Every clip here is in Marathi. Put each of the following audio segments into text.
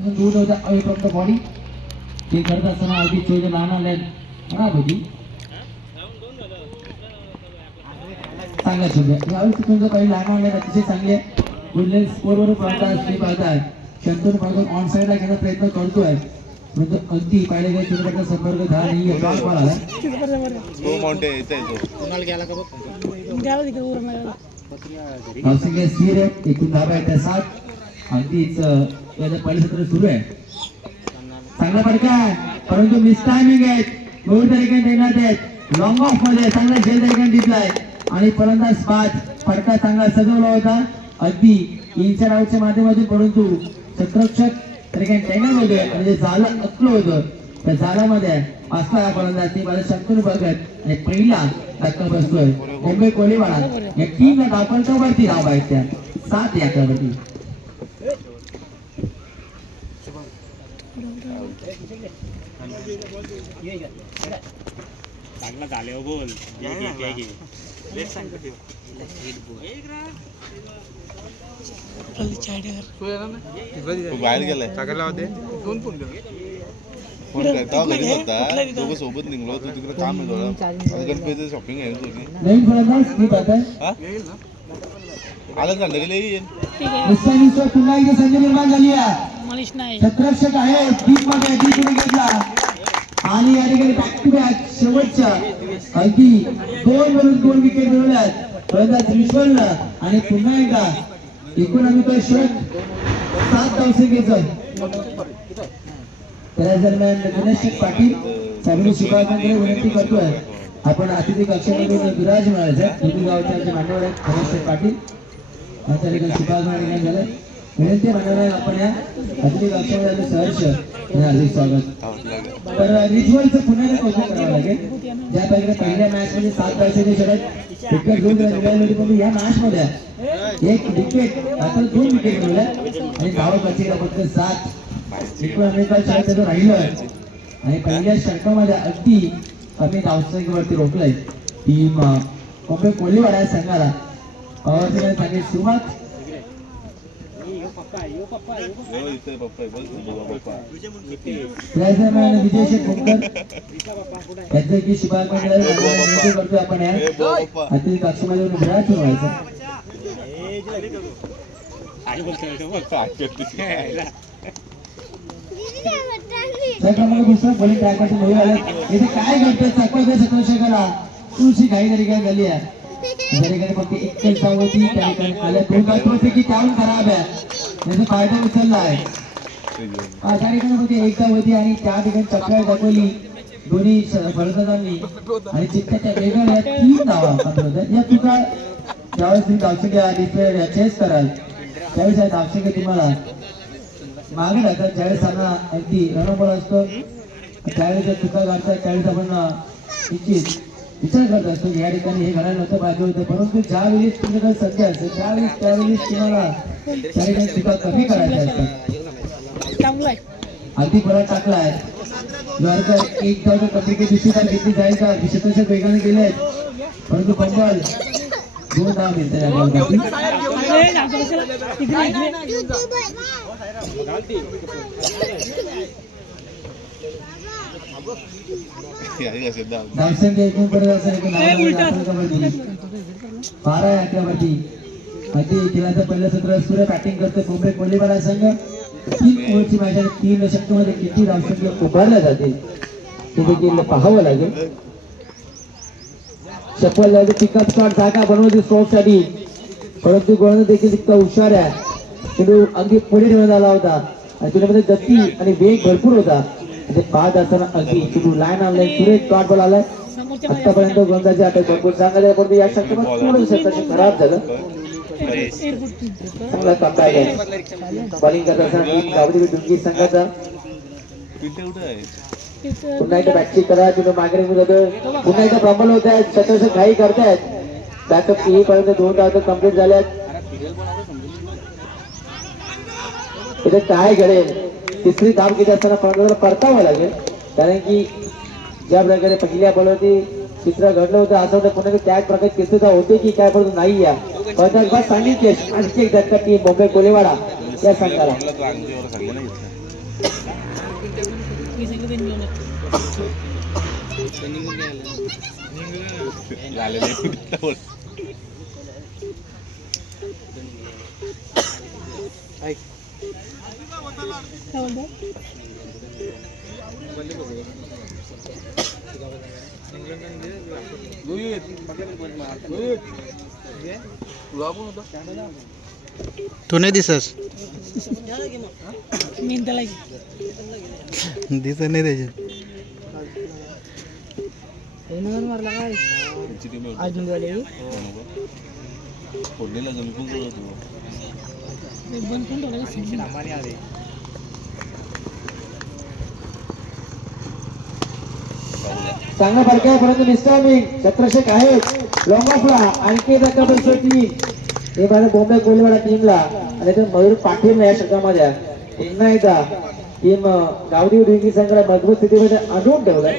दूर होता अवे फ्रॉम द बॉडी ते करत असताना अगदी चोज लहान आले म्हणा होती चांगल्या शब्द यावेळी तुमचं काही लहान आले अतिशय चांगले गुडलेन स्कोरवर पाहतात ते पाहतात शंतनू पाहतो ऑन साईडला घेण्याचा प्रयत्न करतोय म्हणजे अगदी पाहिलं गेलं तुमच्याकडे संपर्क झाला नाही आहे बॉल आला येत आहे स्थिर एकूण धाबा आहे त्या सात अगदीच याचं पहिलं सत्र सुरू आहे. चांगला फडका परंतु मिस टायमिंग आहेत दोन तारीखाने देण्यात आहेत लॉंग ऑफमध्ये चांगला झेल तारीखाने दिसलाय आणि फलंदाज पाच. फटका चांगला सजवला होता. अगदी इनसाइड आउटच्या माध्यमातून परंतु शत्रक्षक तरीके टॅनल होते आणि जे झालं अकलं होतं. त्या झाडामध्ये असला हा फलंदाज ती माझ्या शंकर बघत आणि पहिला धक्का बसतोय. मुंबई कोलीवाडा या टीमला धावपंचावरती धाव आहेत त्या? सात याच्यावरती चांगला झाले हो बोल. तो बाहेर गेलाय. फोन करता घरी होता. दोघं सोबत निघलो तू तिकडे काम आहे गणपतीचं शॉपिंग आहे तुझी हा? आलं का? लगेच येईल. पुन्हा इथे संधी निर्माण झाली आहे. मनीष नाही. शत्रक्षक आहे? डीपमध्ये डीपमध्ये घेतला. आणि या ठिकाणी बॅक टू बॅक शेवटच्या अगदी दोन वरून दोन विकेट मिळवल्यात. फलंदाज रिश्वरनं आणि पुन्हा एकदा एकूण आम्ही तो षट सात धावसंख्येचं. त्या दरम्यान गणेश पाटील साहेबांनी शिवाजीकडे विनंती करतोय. आपण अतिथी कक्षामध्ये विराज मिळायचं दोन्ही गावचे आमचे मान्यवर आहेत गणेश पाटील आता ठिकाणी शिवाजी झालं विनंती मान्यवर आपण या अतिथी कक्षामध्ये आले सहर्ष हार्दिक स्वागत. तर रिच्युअलचं पुन्हा कौतुक करावं लागेल. ज्या पहिले पहिल्या मॅच मध्ये सात तारखेची शरद विकेट घेऊन मिळाली होती पण या मॅच मध्ये एक विकेट आता दोन विकेट मिळल्या आणि धाव कचेला फक्त सात. एकूण अमेरिका शाळेत त्याचं राहिलं. आणि पहिल्या षटकामध्ये अगदी कमी धावसंख्येवरती रोखलंय. टीम मुंबई कोल्हेवाडा या संघाला. पवारची सांगितली सुरुवात हो, इथे पप्पा आहे, बस तुझा पप्पा त्या दरम्यान विजय शेठ यांचं की करतोय आपण या ए त्याप्रमाणे पोलीस ट्रॅकरचे आले इथे काय घडतंय तुळशी घाई काय झाली आहे जरी काही फक्त एकच होती त्या ठिकाणी आल्या काय खराब आहे म्हणजे त्याचा फायदा उचलला आहे हा, त्या ठिकाणी होती आणि त्या ठिकाणी चक्रा दाखवली. दोन्ही फलंदाजांनी आणि चित्ताच्या वेगळ्या तीन धावा या तुका ज्यावेळेस तुम्ही धावसंख्या डिस्प्ले चेस कराल त्यावेळेस या धावसंख्या तुम्हाला मागे लागतात. ज्यावेळेस त्यांना अगदी रणबळ असतो त्यावेळेस चुका घडतात त्यावेळेस आपण निश्चित विचार करत असतो या ठिकाणी हे घडायला नव्हतं पाहिजे होतं. परंतु ज्यावेळेस तुमच्याकडे संधी असते त्यावेळेस त्यावेळेस तुम्हाला त्या ठिकाणी चुका कमी करायच्या असतात अगदी परत टाकला आहे. जर एक धाव कमी दुसरी धाव घेतली जाईल का वेगाने गेले परंतु पंबल दोन धाव मिळतात या. धावसंख्या एकूण परत असेल की नावामध्ये आपण कबड्डी बारा आहे अकरावरती अगदी खेळाचं पहिलं सत्र सूर्य बॅटिंग करतो मुंबई कोल्हेवाडा संघ तीन ओव्हरची आहे तीन षटकामध्ये किती धावसंख्या उभारल्या जाते ते देखील पाहावं लागेल चप्पल लागेल पिकअप शॉट जागा बनवते स्ट्रोकसाठी परंतु गोळानं देखील तितका हुशार आहे चेंडू अगदी पुढे ठेवण्यात आला होता आणि त्याच्यामध्ये गती आणि वेग भरपूर होता म्हणजे पाहत असताना अगदी चेंडू लाईन आणलाय सुरेख डॉट बॉल आलाय. आतापर्यंत गोंदाची अटक भरपूर चांगल्या परंतु या षटकात थोडं खराब झालं. चांगला कमबॅक आहे. बॉलिंग करत असताना टीम गावडी डुंगी संघाचा पिंटे कुठे आहे? तिथं पुन्हा एकदा बॅटची करा तिथं मागणी मिळत पुन्हा एकदा प्रबल होत आहेत. शतश घाई करतायत. बॅकअप येईपर्यंत दोन धाव कंप्लीट झाल्यात इथे काय घडेल? तिसरी धाव घेत असताना फलंदाजाला परतावं लागेल. कारण की ज्या प्रकारे पहिल्या बॉलवरती चित्र घडलं होतं असं होतं पुन्हा त्याच प्रकारे तिसरी धाव होते की काय परंतु नाही या फलंदाज सांगितले आणखी एक धक्का टीम मुंबई कोलेवाडा या संघाला. ऐक. तो नाही दिसस मी त्याला दिसत नाही त्याच्यात मारला काय अजून फोडणीला जमी पण करत होतो बंद करून ठेवलं चांगला फरक आहे परंतु निष्ठामी छत्रशेख आहेत. लॉंग ऑफला आणखी एक रक्कम टीम हे माझ्या बॉम्बे गोलवाडा टीमला आणि ते मयूर पाटील या षटकामध्ये पुन्हा एकदा टीम गावदेव डिंगी संघाला मजबूत स्थितीमध्ये आणून ठेवलं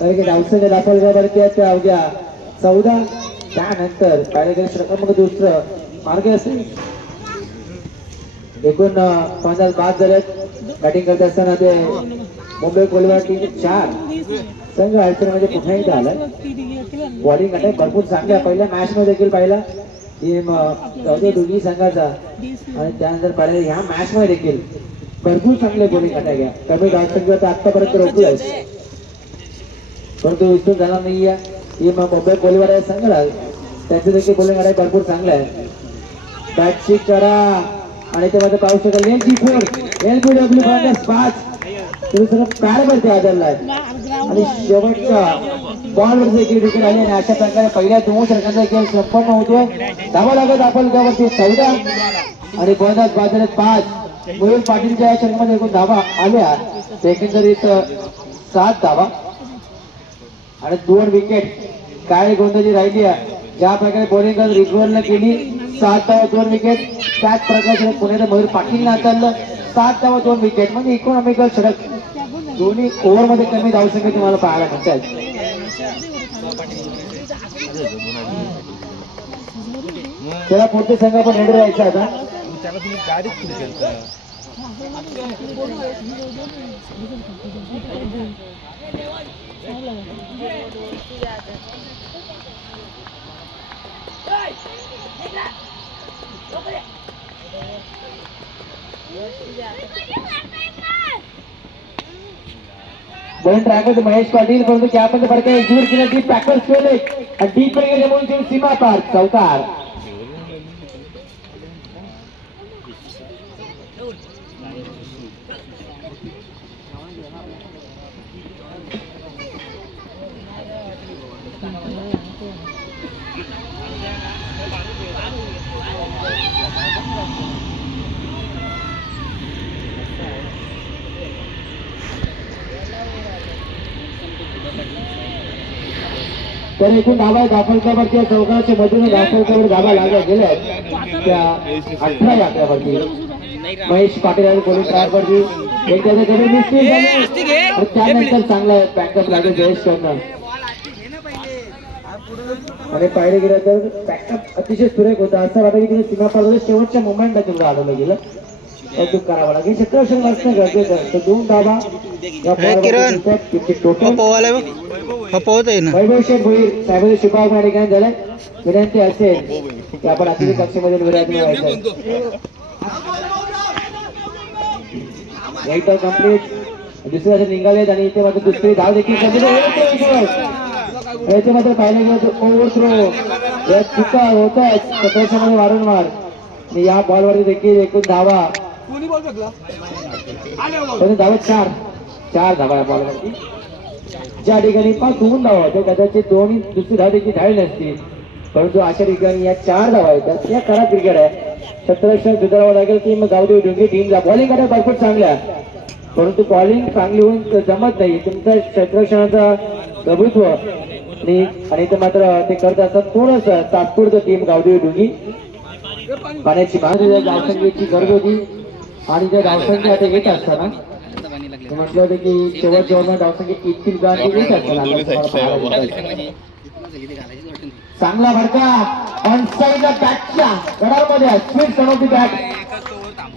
कारण की धावसंघ दाखवल्यावरती आहेत त्या अवघ्या चौदा त्यानंतर कार्यक्रम षटकामध्ये दुसरं मार्ग असेल. एकूण अं, बाद झाल्यात बॅटिंग करत असताना ते मुंबई कोलवाड टीम चार. संघ अडचणीमध्ये पुन्हा एकदा आलाय बॉलिंग अटॅक भरपूर चांगल्या. पहिल्या मॅच मध्ये देखील पाहिला. टीम दोन्ही संघाचा. आणि त्यानंतर पाहिलं ह्या मॅच मध्ये देखील भरपूर चांगले बॉलिंग अटॅक आहे कमी धावसंख्या तर आतापर्यंत रोखलाय परंतु विस्तृत झाला नाहीये टीम मुंबई कोलवाड आहे संघाला त्यांचं देखील बॉलिंग अटॅक भरपूर चांगलं आहे. बॅट करा. आणि ते मध्ये पाहू शकाल L G four L B W पाच तुम्ही सगळं पॅड वरती आणि शेवटचा बॉल वरती देखील विकेट आली आणि अशा प्रकारे पहिल्या दोन षटकांचा खेळ संपन्न होतोय. धावा लागत आपण त्यावरती चौदा आणि पन्नास बाजारात पाच. मयूर पाटीलच्या या षटकामध्ये एकूण धावा आल्या. एकंदरीत सात धावा. आणि दोन विकेट काय गोंधळी राहिली आहे? ज्या प्रकारे बॉलिंग रिकव्हरला केली सात धावा दोन विकेट त्याच प्रकारे पुण्याचं मयूर पाटील हाताळलं सात धावा दोन विकेट म्हणजे इकॉनॉमिकल षटक दोन्ही ओव्हरमध्ये कमी धावसंख्या तुम्हाला पाहायला मिळतात त्याला पुढचे संघ पण रेडी राहायचा आता. त्याला तुम्ही गाडीत दोन ट्रॅकर महेश पाटील परंतु त्यामध्ये फरक आहे दूर केला डीप पॅकर्स आणि डीपमध्ये गेले म्हणून सीमा पार चौकार तर एकूण धावा दाखलकावरती चौकाच्या मधून दाखलकावर धावा लागल्या गेल्या त्या अठरा यात्र्यावरती महेश पाटील आणि पोलीस झाली. आणि त्यानंतर चांगला बॅकअप लागेल जयेश करणं आणि पाहिलं गेलं तर बॅकअप अतिशय सुरेख होता. असं वाटतं की तिने सीमा पार शेवटच्या मोमेंटला तुला आढळलं गेलं. कौतुक करावं लागेल. क्षेत्ररक्षण वाचणं गरजेचं तर दोन धावा या. टोटल पोवायला बघ हा पोहत आहे ना. वैभव शेठ भोईर साहेबांचे शुभाग या ठिकाणी झाले विनंती असेल की आपण अतिथी कक्षेमध्ये विराजमान व्हायचं एकदा कंप्लीट दुसरे असे निघालेत आणि इथे मात्र दुसरी धाव देखील. याचे मात्र पाहिलं गेलं तर ओव्हर थ्रो या चुका होत आहेत सतराशेमध्ये वारंवार. आणि या बॉलवरती देखील एकूण धावा. परंतु धावा चार. चार धावा या बॉलवरती ज्या ठिकाणी पाच होऊन धावा तर कदाचित दोन दुसरी धाव त्याची धावी नसतील. परंतु अशा ठिकाणी या चार धावा येतात. या खरा क्रिकेट आहे. सतरक्षण सुधारावं लागेल की मग गावदेव डोंगरी टीमला बॉलिंग करा भरपूर चांगल्या. परंतु बॉलिंग चांगली होऊन जमत नाही. तुमचा क्षेत्ररक्षणाचा प्रभुत्व आणि ते मात्र ते करत असतात थोडस तात्पुरतं टीम गावदेव डोंगी पाण्याची मागणी गावसंख्येची गरज होती आणि त्या धावसंख्या आता येत असताना म्हटलं होतं की शेवटच्या ओव्हरमध्ये धावसंख्या इतकी गाडी येत असताना दोन्ही आता साईडच्या तुम्हाला पाहायला मिळतंय. चांगला भरका ऑन साईडला बॅटच्या गडामध्ये स्पीड सण होती बॅट.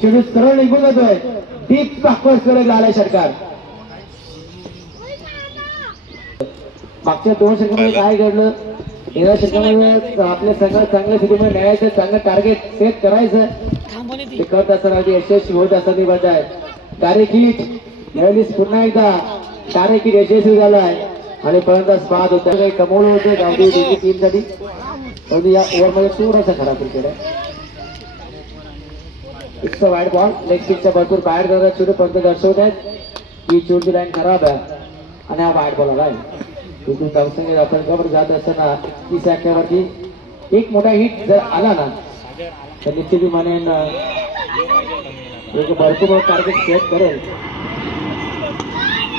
चेडू सरळ निघून जातोय. डीप बॅकवर्ड झालाय षटकार मागच्या दोन षटकामध्ये काय घडलं? या षटकामध्ये आपल्या संघात चांगल्या स्थितीमध्ये न्यायाचं चांगलं टार्गेट सेट करायचं. ते. करत असताना यशस्वी होत असताना बघत आहे तारेखीट यावेळेस पुन्हा एकदा तारेखीट यशस्वी झालाय. आणि फलंदाज बाद होता काही कमवलं होतं. गावडी दोन्ही टीमसाठी परंतु या ओव्हरमध्ये थोडासा खराब क्रिकेट आहे. इट्स वाईट बॉल लेग स्टिकच्या भरपूर बाहेर जातात. छोटे पर्यंत दर्शवत आहेत. ही चूरची लाईन खराब आहे. आणि हा वाईट बॉल आला तिथून धावसंख्या आपण जात असताना तीस अकरावरती एक मोठा हिट जर आला ना तर निश्चित म्हणेन एक भरपूर टार्गेट सेट करेल.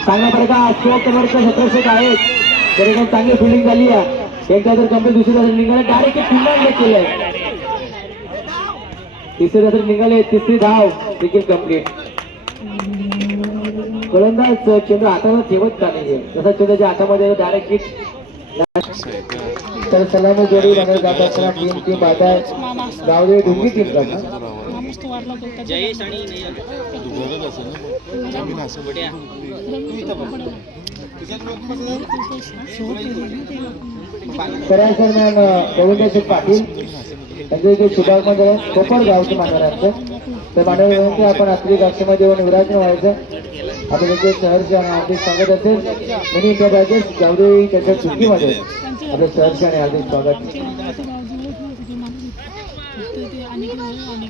चांगला प्रकार स्ट्रोक नंबरचं सतराशे आहेत. तरी काही चांगली फिल्डिंग झाली आहे. एकदा जर कंप्लीट दुसऱ्या जर निघाले. डायरेक्ट लेट केलंय तिसऱ्या जर निघाले. तिसरी धाव देखील कंप्लीट गोलंदाज चंद्र हातावर ठेवत का नाहीये? जसा चंद्रच्या हातामध्ये डायरेक्ट आहे तर सलामी जोडी रनर जात असताना टीम टीम पाहताय गावदेवी दोन्ही टीम करतात माणूस तो सरांसर मॅम त्याच्या पाटील. त्यांचे जे शुभागमन झालं कोपर गावचे मान्यवरांचं तर मानव विनंती आपण आपली कक्षेमध्ये येऊन विराजन व्हायचं. आपण त्यांचे सहर्ष आणि हार्दिक स्वागत असेल. मिनी इंडिया बॅचेस गावदेवी त्याच्या चुकीमध्ये आपलं सहर्ष आणि हार्दिक स्वागत तर सामना सुरू होतो तीन षटकामध्ये बनवायचे ते एकंदरीत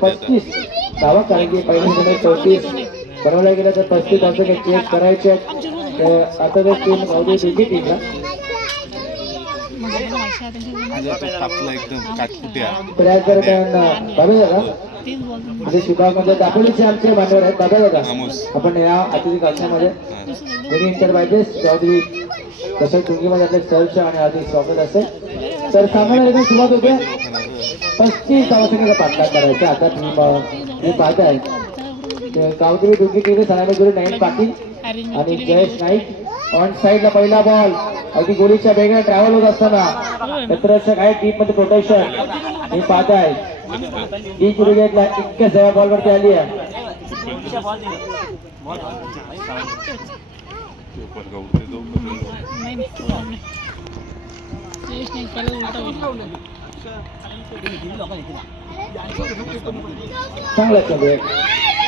पस्तीस. धावा कारण की पहिल्या चौतीस. बनवल्या गेल्या तर पस्तीस असं काही चेक करायचे. आहेत. तर आता तर टीम गावदेवी दोन्ही टीमला प्रयास करत बाबे दादा म्हणजे दापोलीचे आमचे मान्यवर आहेत. बाबा दादा आपण या अतिथी कक्षामध्ये. हा. इंटर पाहिजे चौधरी तसं टुंगीमध्ये आपले सहर्ष आणि अधिक स्वागत असेल. तर सामन्याला एकदम सुरुवात होते. पस्तीस धावसंख्येचा पाठलाग करायचा. आता तुम्ही मी पाहत आहे. तर गावकरी दोघी टीम सलामी करून नाईक पाटील आणि जयेश नाईक. ऑन साईडला पहिला बॉल अगदी गोलीच्या वेगळ्या ट्रॅव्हल होत असताना. क्षेत्ररक्षक आहे टीममध्ये प्रोटेक्शन मी पाहत आहे. टी क्रिकेटला इतक्या सगळ्या बॉल वरती आली आहे. चांगला चालू आहे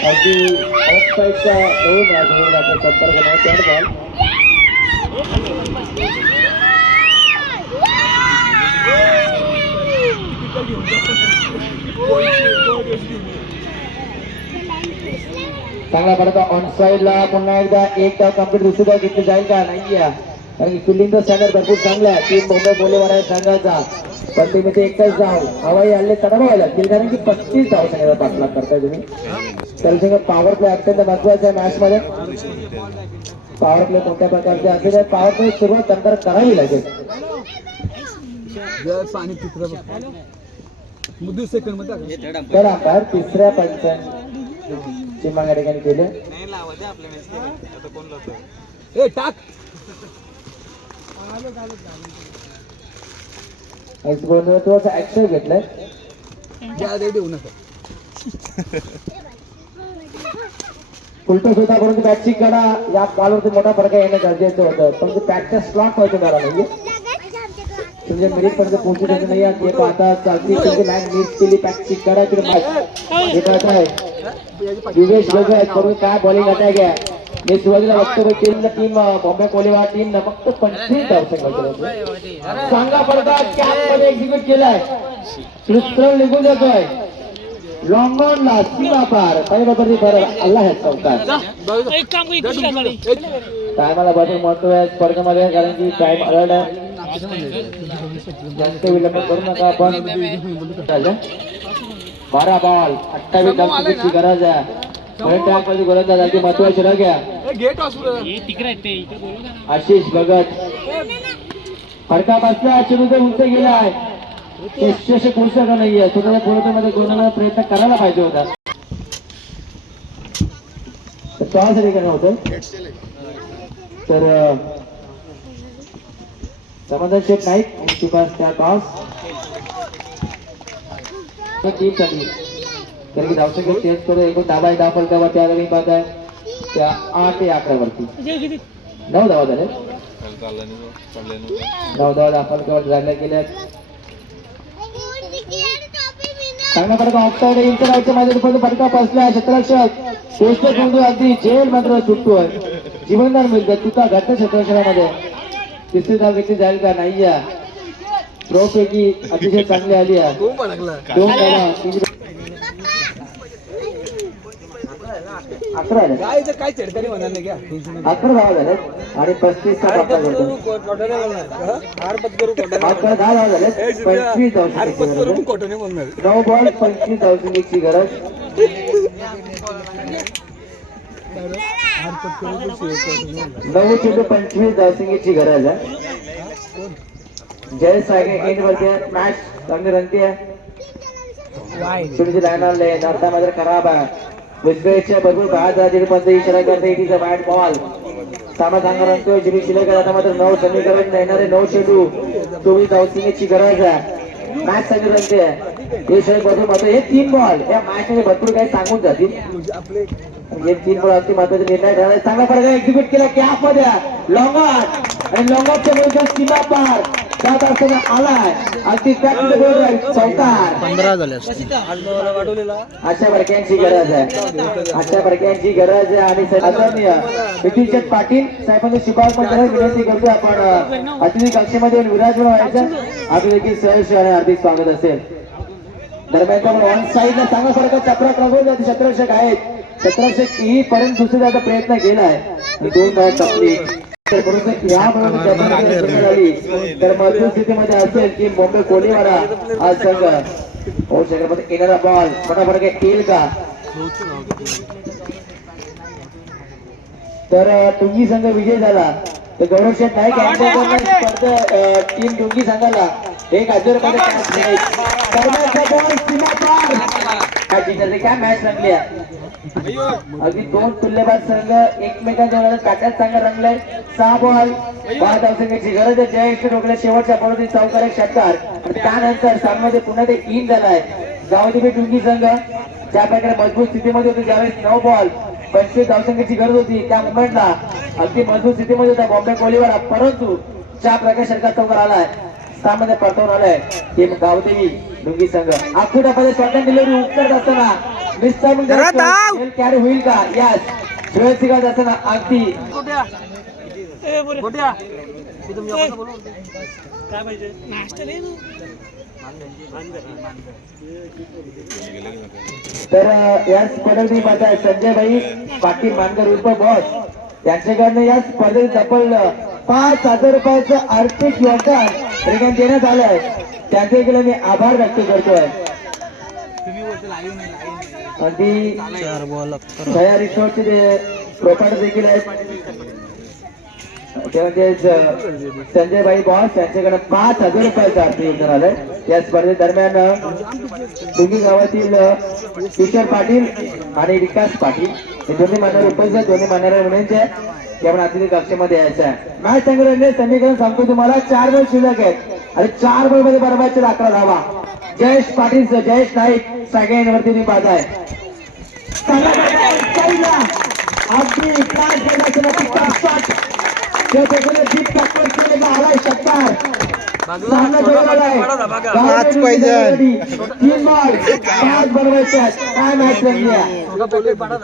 अगदी ऑफसाईडचा दोन या संपर्क नाही त्यात बॉल चांगला पडतो. ऑन साईडला पुन्हा एकदा एक डाव कंप्लीट दुसरी डाव घेतली जाईल का? नाही. कारण की फिल्डिंगचा स्टँडर्ड भरपूर चांगला आहे. टीम मुंबई बोलेवार आहे संघाचा पण टीम इथे एकच धाव हवाई हल्ले चढवायला लागतील. कारण की पस्तीस धाव संघाचा पाठलाग करताय तुम्ही. तर पॉवर प्ले अत्यंत महत्त्वाचा आहे मॅच मध्ये. पॉवर प्ले कोणत्या प्रकारचे असेल तर पॉवर प्ले सुरुवात नंतर करावी लागेल. तिसऱ्या पंचांची चिमांग या ठिकाणी केले? थोडासा ऍक्शन घेतलाय? उलट सुद्धा परंतु बॅटची कडा या बॉलवरती मोठा फरक येणं गरजेचं होतं. परंतु बॅटचा स्लॉट व्हायचं झाला नाही तुमच्या मेरिट पर्यंत पोहोचू शकत नाही. ते पाहता चालती तुमची लाईन मिस केली बॅटची कडा किंवा मॅच हे कळत आहे दिवेश आहेत. करून काय बॉलिंग अटॅक आहे मी सुरुवातीला वक्तव्य टीम टीम बॉम्बे कोलिवा टीम फक्त पंचवीस धावसंख्या चांगला पडदा कॅपमध्ये एक्झिक्यूट केलाय. क्रिस्टल निघून जातोय लॉंग ऑन ला सीमा पार. पहिल्या बरी बरं. अल्लाह है चौकार टायमाला भरपूर महत्त्व आहे. स्पर्धेमध्ये कारण की टाइम अलर्ट आहे. जास्त विलंब करू नका आपण? बारा बॉल अठ्ठावीस धावसंख्येची गरज आहे मध्ये गोलंदाज अगदी महत्वाची हे बोलू का आशिष भगत। फडका बसला उंच गेला आहे पोहोचू नाहीये स्वतःच्या पूर्णतेमध्ये गुणवण्याचा प्रयत्न करायला पाहिजे होता। होतं तर समाधान शेठ नाईक आणि सुभाष त्या पास टीम चांगली कारण की धावसंख्या चेंज करून एकूण बाय दहा फलकावर त्या वेळी पाहत आहे त्या आठ ते अकरावरती जे किती नऊ धावा झाले. नऊ धावा दहा फलकावर झाल्या गेल्या चांगल्या फटका ऑफसाईड इंटर राहायच्या माझ्या दुपारी फटका बसला क्षेत्ररक्षक श्रेष्ठ बंधू अगदी जेल मात्र सुटतोय जीवनदार मिळतं तुका घट्ट क्षेत्ररक्षणामध्ये तिसरी धाव घेतली जाईल का नाही या प्रो पैकी अतिशय चांगली आली आहे. अकरा धावा झाले. आणि पस्तीस अकरा दहा धावा झाले. पंचवीस. नऊ बॉल पंचवीस धावसंख्येची गरज. नऊ चेंडू पंचवीस धावसंख्येची गरज आहे. जय सागे एंड वरती मैच चांगली रंगती है शेवटची लाईन ले नाश्ता मात्र खराब आहे. विश्वेच्या भरपूर बादमध्ये इशारा करते it is a bat ball सामा सांगा रंगतोय जिरी शिलेकर आता मात्र नऊ समीकरण येणारे नऊ चेंडू चोवीस धावसंख्येची गरज आहे. मॅच चांगली रंगते आहे. हे शहर भरपूर मात्र हे तीन बॉल या मॅच मध्ये भरपूर काही सांगून जातील. हे तीन बॉल अगदी महत्त्वाचे निर्णय ठरले चांगला प्रकारे एक्झिक्यूट केला. कॅपमध्ये लॉंगॉट आणि लॉंगॉटच्या विरुद्ध सीमा पार. आलाय अगदी चौकार. पंधरा झाले असते अशा प्रकारची गरज आहे. अशा प्रकारची गरज आहे. आणि आदरणीय नितीनचंद पाटील साहेबांनी शिफारस पण विनंती करतो आपण अतिथी कक्षेमध्ये येऊन विराजमान व्हायचं. आपलं देखील सहर्ष आणि हार्दिक स्वागत असेल. दरम्यान पण वन साईडला चांगला फरक चक्रात रंगवून जाते शत्रक्षक आहेत. शत्रक्षक ही पर्यंत दुसऱ्याचा प्रयत्न केलाय. दोन टपली. तर मजबूत स्थितीमध्ये असेल की मुंबई कोलीवाडा हा संघ होऊ शकत येणारा बॉल फटाफट काही येईल का? तर अ, टुंगी संघ विजय झाला. तर गौरव शेठ नाईक यांच्याकडून टीम टुंगी संघाला एक हजार रुपये जिंकले? काय मॅच रंगली आहे? अगदी दोन तुल्यबाद संघ एकमेकांच्या काट्यात संघ रंगलाय. सहा बॉल बाद धावसंख्याची गरज आहे. जयेश रोखले शेवटच्या बॉलवरती चौकार एक षटकार. त्यानंतर सामन्यामध्ये पुन्हा ते इन झालाय गावदेवी डुंगी संघ. ज्या प्रकारे मजबूत स्थितीमध्ये होते ज्यावेळेस नऊ बॉल पंचवीस धावसंख्येची गरज होती त्या मुवमेंटला अगदी मजबूत स्थितीमध्ये होता बॉम्बे कोलीवाडा परंतु ज्या प्रकारे षटकार चौकार आलाय सामने परतवून आलाय टीम गावदेवी डुंगी संघ. आखुटामध्ये शॉर्टन डिलिव्हरी उपकरत असताना मिस कॅरी होईल का? यास सुरेश सिंगात असताना अगदी. तर या स्पर्धेत आहे संजय भाई पाटील मानकर उर्फ बॉस. त्यांच्याकडनं या स्पर्धेत तब्बल पाच हजार रुपयाचं आर्थिक योगदान ठिकाणी देण्यात आलं आहे. त्यांचे देखील मी आभार व्यक्त करतोय. अगदी चार बॉल जे दया देखील आहेत. ते म्हणजे संजय भाई बॉस यांच्याकडे पाच हजार रुपयाचं आर्थिक योगदान आलंय. या स्पर्धेदरम्यान दुगी गावातील किशोर पाटील आणि विकास पाटील. हे दोन्ही मान्यवर उपस्थित दोन्ही मान्यवर विनंती आहे की आपण अतिथी कक्षेमध्ये यायचं आहे मॅच संघटने समीकरण सांगतो तुम्हाला चार बॉल शिल्लक आहेत आणि चार बॉलमध्ये बरोबरचे अकरा धावा जयेश पाटील जयेश नाईक सगळ्यांवरती तुम्ही पाहताय चांगला प्रकार अगदी पाच गेंदाचं आलाय शकतात पाच पाहिजे. तीन बॉल पाच आहेत. काय मॅच बडा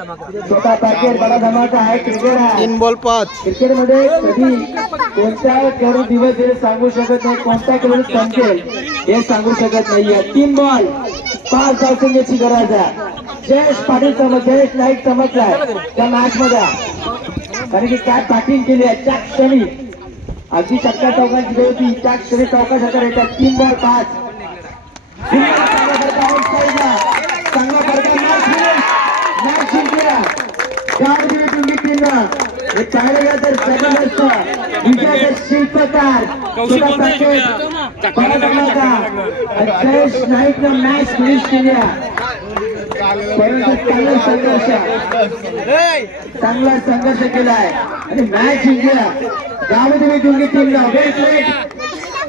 धमाका. आहे. क्रिकेट आहे. तीन बॉल पाच. क्रिकेटमध्ये कधी कोणत्या खेळाडू दिवस येईल सांगू शकत नाही कोणत्या खेळाडू संपेल हे सांगू शकत नाहीये तीन बॉल पाच धावसंख्येची गरज आहे. जयेश पाटील समज जयेश नाईक चमकलाय त्या मॅच मध्ये. कारण की काय बॅटिंग केली आहे? त्या क्षणी अगदी षटकार चौकांची वेळ होती त्या क्षणी चौका षटकार येतात तीन बॉल पाच. चांगला मॅच जिंकूया चार दिवस तुम्ही टीमला हे पाहिलं गेलं तर असतं विजयाचे शिल्पकार जयेश नाईकनं मॅच फिनिश केली आहे. परंतु चांगला संघर्ष. चांगला संघर्ष केलाय आणि मॅच जिंकल्या दोन्ही टीमला वेट वेट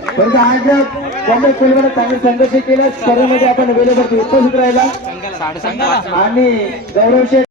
परंतु आज त्यांनी खेळमध्ये चांगले संघर्ष केला स्पर्धेमध्ये आपण वेळेवरती उपस्थित राहिला आणि गौरव शेठ